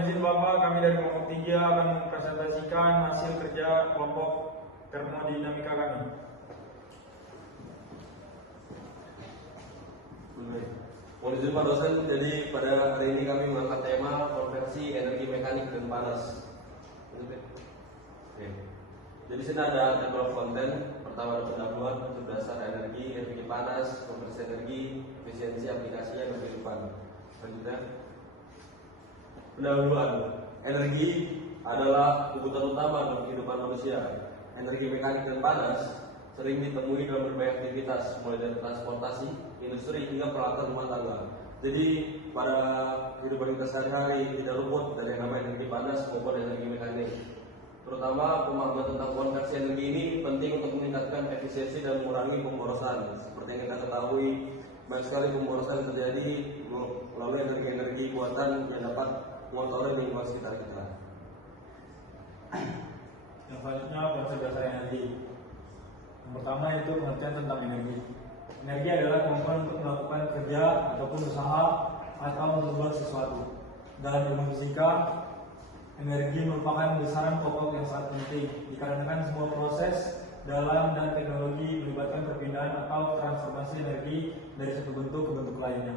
mohon izin Bapak, kami dari kelompok 3 akan mempresentasikan hasil kerja kelompok termodinamika kami. Mohon izin Pak dosen, jadi pada hari ini kami mengangkat tema konversi energi mekanik dan panas. Oke. Jadi sini ada table of content. Pertama ada pendahuluan, bentuk dasar energi panas, konversi energi, efisiensi aplikasinya dan kehidupan. Selanjutnya, pendahuluan. Energi adalah kebutuhan utama dalam kehidupan manusia. Energi mekanik dan panas sering ditemui dalam berbagai aktivitas, mulai dari transportasi, industri hingga peralatan rumah tangga. Jadi pada kehidupan kita sehari-hari tidak luput dari yang namanya energi panas maupun energi mekanik. Terutama pemahaman tentang konversi energi ini penting untuk meningkatkan efisiensi dan mengurangi pemborosan. Seperti yang kita ketahui, banyak sekali pemborosan terjadi melalui energi-energi buatan yang dapat mengotori lingkungan sekitar kita. Yang selanjutnya konsep dasar energi. Yang pertama itu pengertian tentang energi. Energi adalah kemampuan untuk melakukan kerja ataupun usaha atau untuk membuat sesuatu. Dalam ilmu fisika, energi merupakan besaran pokok yang sangat penting dikarenakan semua proses dalam dan teknologi melibatkan perpindahan atau transformasi energi dari satu bentuk ke bentuk lainnya.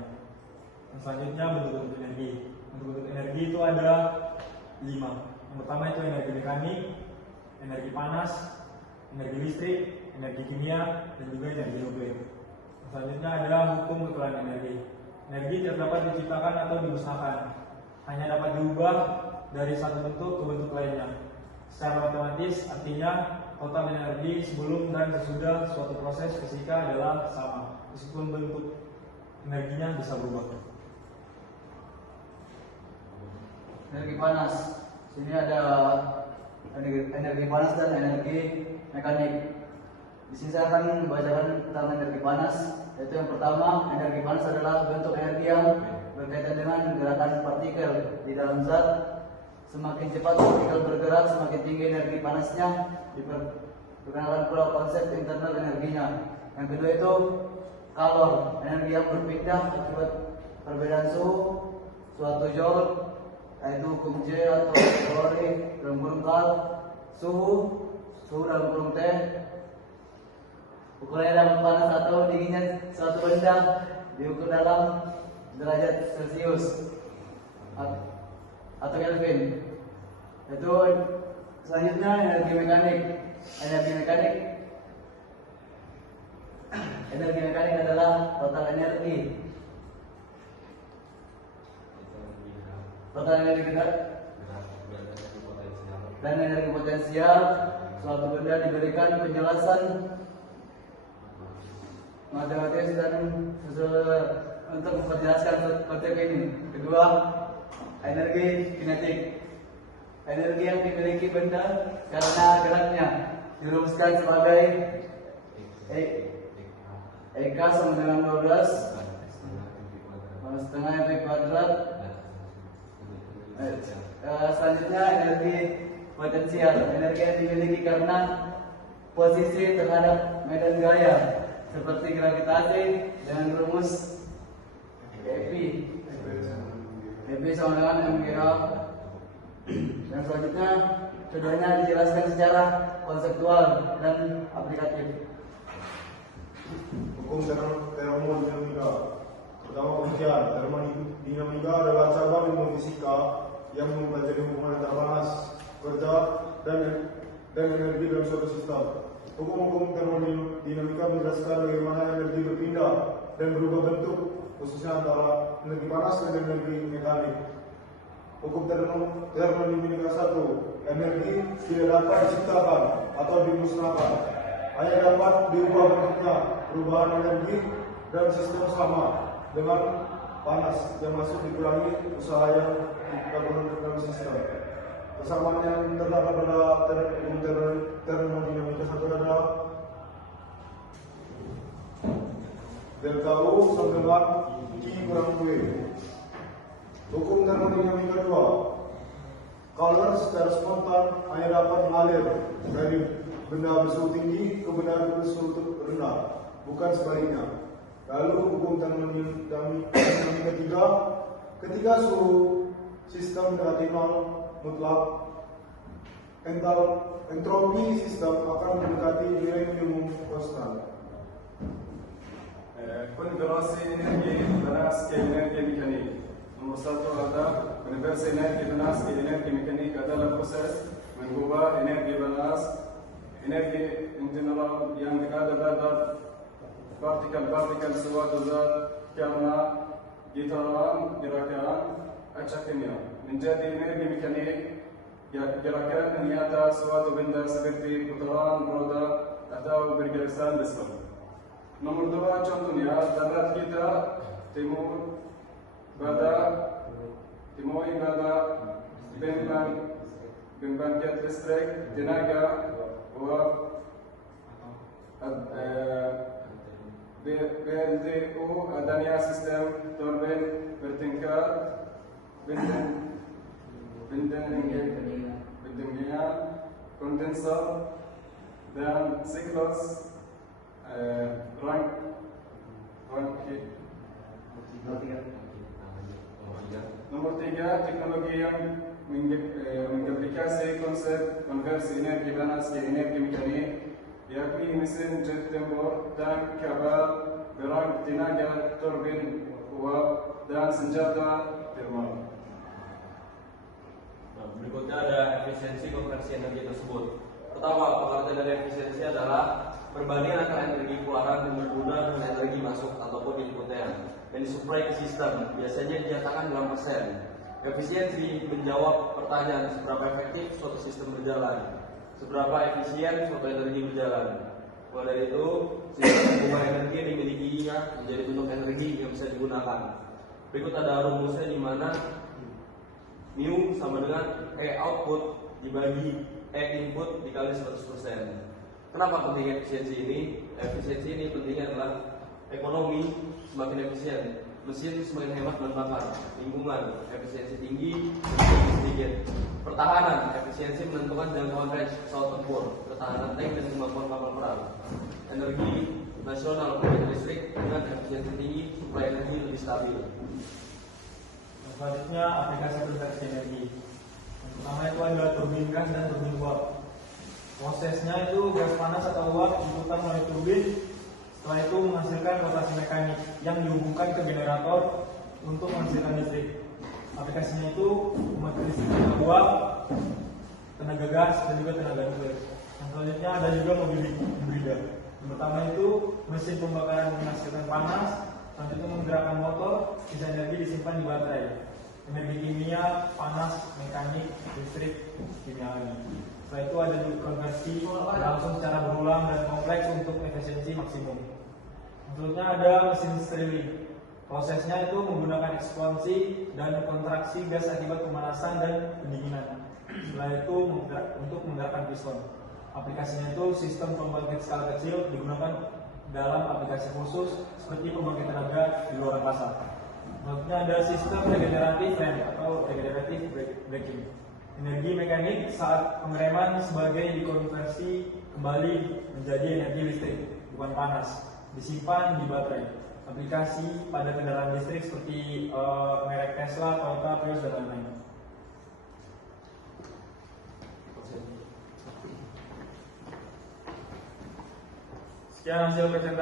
Yang selanjutnya bentuk-bentuk energi. Bentuk-bentuk energi itu ada 5. Yang pertama itu energi mekanik, energi panas, energi listrik, energi kimia, dan juga energi nuklir. Selanjutnya ada hukum keturunan energi. Energi tidak dapat diciptakan atau dimusnahkan, hanya dapat diubah dari satu bentuk ke bentuk lainnya. Secara matematis artinya total energi sebelum dan sesudah suatu proses fisika adalah sama, meskipun bentuk energinya bisa berubah. Energi panas. Sini ada energi panas dan energi mekanik. Di sini saya akan membacakan tentang energi panas. Yaitu yang pertama, energi panas adalah bentuk energi yang berkaitan dengan gerakan partikel di dalam zat. Semakin cepat partikel bergerak, semakin tinggi energi panasnya. Diperkenalkan pula konsep internal energinya. Yang kedua itu kalor, energi yang berpindah akibat perbedaan suhu suatu joule, yaitu hukum J atau kalori dalam kurung kal, suhu dalam kurung T. Ukuran dalam panas atau dinginnya suatu benda diukur dalam derajat Celcius atau Kelvin. Itu selanjutnya energi mekanik. Energi mekanik adalah total energi dan energi potensial suatu benda diberikan penjelasan matematis dan untuk memperjelaskan konsep ini. Kedua, energi kinetik. Energi yang dimiliki benda karena geraknya dirumuskan sebagai EK sama dengan 12 setengah MP kuadrat. Selanjutnya energi potensial. Energi yang dimiliki karena posisi terhadap medan gaya seperti gravitasi dengan rumus EP sama dengan mg. Dan selanjutnya keduanya dijelaskan secara konseptual dan aplikatif. Hukum termodinamika. Pertama, pengertian. Termodinamika adalah cabang ilmu fisika yang mempelajari hubungan antara panas, kerja, dan energi dalam suatu sistem. Hukum-hukum termodinamika menjelaskan bagaimana energi berpindah dan berubah bentuk, khususnya antara energi panas dan energi mekanik. Hukum termodinamika 1. Energi tidak dapat diciptakan atau dimusnahkan, hanya dapat diubah bentuknya. Perubahan energi dan sistem sama dengan panas yang masuk dikurangi usaha yang dilakukan dalam sistem. Persamaan yang terdapat pada termodinamika 1 adalah delta U sama dengan Q kurang V. Hukum termodinamika 2. Kalor secara spontan hanya dapat mengalir dari benda bersuhu tinggi ke benda bersuhu rendah, bukan sebaliknya. Lalu hukum termodinamika 3. Ketika suhu sistem berarti nol mutlak. Entropi sistem akan mendekati nilai minimum konstan. Konversi energi panas ke energi mekanik. Nomor satu ada konversi energi panas ke energi mekanik adalah proses mengubah energi panas, energi in general yang ada pada partikel suatu zat karena gerakan acaknya menjadi energi mekanik. Gerakan menyata suatu benda seperti putaran roda atau bergerakan besar. Nomor dua contohnya darat kita timur pada pembangkit listrik tenaga uap PLTU adanya sistem turbin bertingkat bendungan kondensor dan siklus Nomor tiga, teknologi yang mengaplikasi konsep konversi energi panas ke energi mekanik, yakni mesin jet tempur, tank, kapal, berang tenaga, turbin, uap, dan senjata termal. Nah, berikutnya ada efisiensi konversi energi tersebut. Pertama, pengertian dari efisiensi adalah perbandingan antara energi keluaran yang berguna dengan energi masuk ataupun inputnya yang disuplai ke sistem, biasanya dinyatakan dalam persen. Efisiensi menjawab pertanyaan seberapa efektif suatu sistem berjalan, seberapa efisien suatu energi berjalan. Mulai dari itu, sistem mengubah energi yang dimilikinya menjadi bentuk energi yang bisa digunakan. Berikut ada rumusnya di mana mu sama dengan E output dibagi E input dikali 100%. Kenapa penting efisiensi ini? Efisiensi ini pentingnya adalah ekonomi semakin efisien, mesin semakin hemat bahan bakar, lingkungan efisiensi tinggi, efisiensi sedikit. Pertahanan efisiensi menentukan jangkauan range pesawat tempur, ketahanan tank dan kemampuan kapal perang. Energi nasional pembangkit listrik dengan efisiensi tinggi, suplai energi lebih stabil. Selanjutnya aplikasi konversi energi. Yang pertama itu adalah turbin gas dan turbin uap. Prosesnya itu gas panas atau uap diputar melalui turbin. Setelah itu menghasilkan rotasi mekanik yang dihubungkan ke generator untuk menghasilkan listrik. Aplikasinya itu memakai listrik tenaga uap, tenaga gas, dan juga tenaga nuklir. Yang selanjutnya ada juga mobil hibrida. Yang pertama itu mesin pembakaran menghasilkan panas, selanjutnya menggerakkan motor, sisa energi disimpan di baterai. Energi kimia, panas, mekanik, listrik, kimia lagi. Setelah itu ada juga konversi langsung secara berulang dan kompleks untuk efisiensi maksimum. Selanjutnya ada mesin stirling. Prosesnya itu menggunakan ekspansi dan kontraksi gas akibat pemanasan dan pendinginan. Setelah itu untuk menggerakkan piston. Aplikasinya itu sistem pembangkit skala kecil digunakan dalam aplikasi khusus seperti pembangkit tenaga di luar angkasa. Selanjutnya ada sistem regeneratif rem atau regenerative braking. Energi mekanik saat pengereman sebagai dikonversi kembali menjadi energi listrik, bukan panas, disimpan di baterai. Aplikasi pada kendaraan listrik seperti merek Tesla, Toyota, Prius, dan lain-lain. Sekian hasil presentasi.